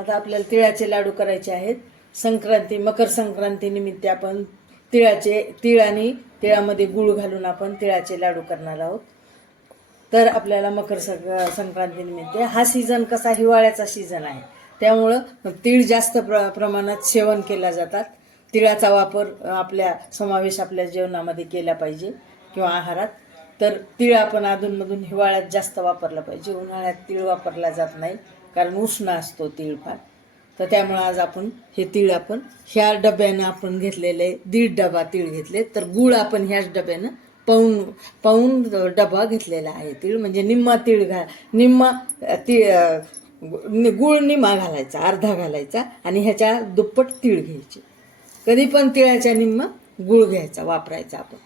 आता आपल्याला तिळाचे लाडू करायचे आहेत. संक्रांती मकर संक्रांती निमित्त आपण तिळाचे तिळ आणि तिळामध्ये गुळ घालून आपण तिळाचे लाडू करणार आहोत. तर आपल्याला मकर संक्र संक्रांतीनिमित्त हा सीझन कसा हिवाळ्याचा सीझन आहे. त्यामुळं तीळ जास्त प्र प्रमाणात सेवन केला जातात. तिळाचा वापर आपल्या समावेश आपल्या जेवणामध्ये केला पाहिजे किंवा आहारात. तर तीळ आपण अधूनमधून हिवाळ्यात जास्त वापरला पाहिजे. उन्हाळ्यात तीळ वापरला जात नाही. कारण उष्ण असतो तीळ फार. तर त्यामुळे आज आपण हे तीळ आपण ह्या डब्यानं आपण घेतलेले दीड डबा तीळ घेतले तर गुळ आपण ह्याच डब्यानं पाऊन पाऊन डबा घेतलेला आहे तीळ. म्हणजे निम्मा तीळ घा निम्मा अ, तीळ गुळ निम्मा घालायचा अर्धा घालायचा आणि ह्याच्या दुप्पट तीळ घ्यायची. कधी पण तिळाच्या निम्म गुळ घ्यायचा वापरायचा आपण.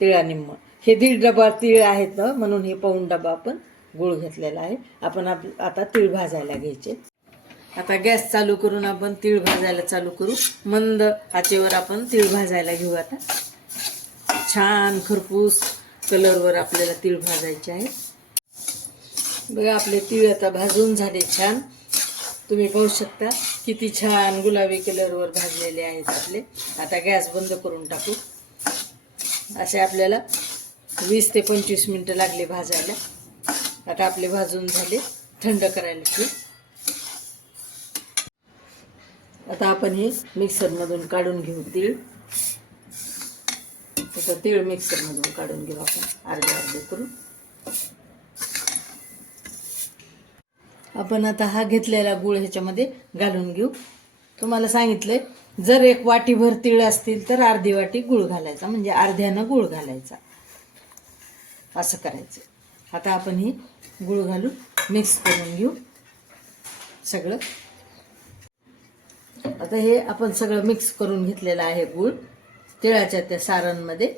तिळा निम्म हे दीड डबा तीळ आहेत म्हणून हे पाऊन डबा आपण गुळ घेतलेला आहे. आपण आप आता तीळ भाजायला घ्यायचे. आता गॅस चालू करून आपण तीळ भाजायला चालू करू. मंद आचेवर आपण तीळ भाजायला घेऊ आता. छान खरपूस कलरवर आपल्याला तीळ भाजायचे आहे. बघा आपले तीळ आता भाजून झाले छान. तुम्ही पाहू शकता किती छान गुलाबी कलरवर भाजलेले आहेत आपले. आता गॅस बंद करून टाकू. असे आपल्याला वीस ते पंचवीस मिनटं लागले भाजायला. आता आपले भाजून झाले थंड करायला ठेवू आता आपण हे मिक्सरमधून काढून घेऊ तीळ आता तीळ मिक्सरमधून काढून घेऊ आपण अर्धे अर्धे करून. आपण आता हा घेतलेला गुळ ह्याच्यामध्ये घालून घेऊ. तुम्हाला सांगितलंय जर एक वाटीभर तीळ असतील तर अर्धी वाटी गुळ घालायचा म्हणजे अर्ध्यानं गुळ घालायचा. असं करायचं. आता आपण ही गुळ घालून मिक्स करून घेऊ. सगळं. आता हे आपण सगळं मिक्स करून घेतलेलं आहे गुळ. तिळाच्या त्या सारांमध्ये.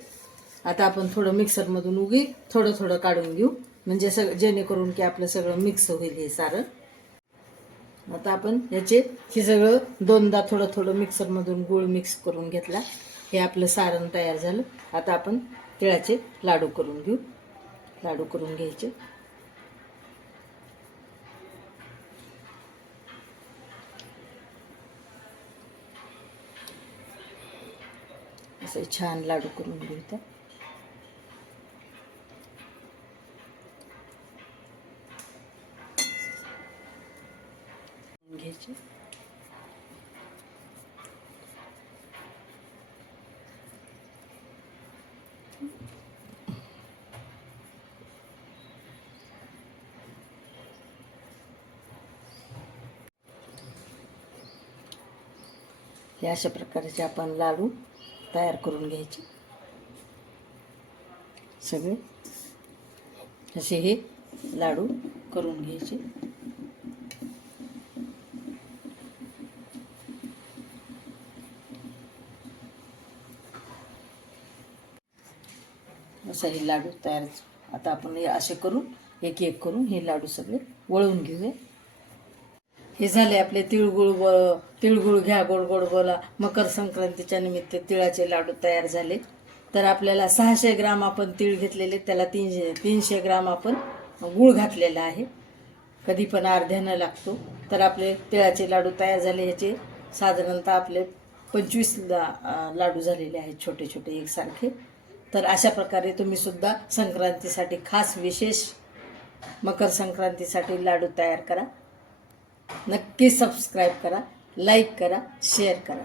आता आपण थोडं मिक्सरमधून उगी थोडं थोडं काढून घेऊ. म्हणजे सग जेणेकरून की आपलं सगळं मिक्स होईल हे सारण आता आपण याचे हे सगळं दोनदा थोडं थोडं मिक्सरमधून गुळ मिक्स करून घेतला. हे आपलं सारण तयार झालं. आता आपण तिळाचे लाडू करून घेऊ. लाडू करून घ्यायचे. असे छान लाडू करून घेते. घ्यायचे. हे अशा प्रकारचे आपण लाडू तयार करून घ्यायचे. सगळे असे हे लाडू करून घ्यायचे. असं हे लाडू तयार आता आपण हे असे करून एक एक करून हे लाडू सगळे वळून घेऊया. हे झाले आपले तिळगुळ व तिळगुळ घ्या गोड गोड बोला. मकर संक्रांतीच्या निमित्त तिळाचे लाडू तयार झाले. तर आपल्याला सहाशे ग्राम आपण तीळ घेतलेले त्याला तीनशे तीनशे ग्राम आपण गुळ घातलेला आहे. कधी पण अर्ध्यानं लागतो. तर आपले तिळाचे लाडू तयार झाले. ह्याचे साधारणतः आपले पंचवीस ला लाडू झालेले आहेत छोटे छोटे एकसारखे. तर अशा प्रकारे तुम्ही सुद्धा संक्रांतीसाठी खास विशेष मकर संक्रांतीसाठी लाडू तयार करा. नक्की सबस्क्राईब करा लाईक करा शेअर करा.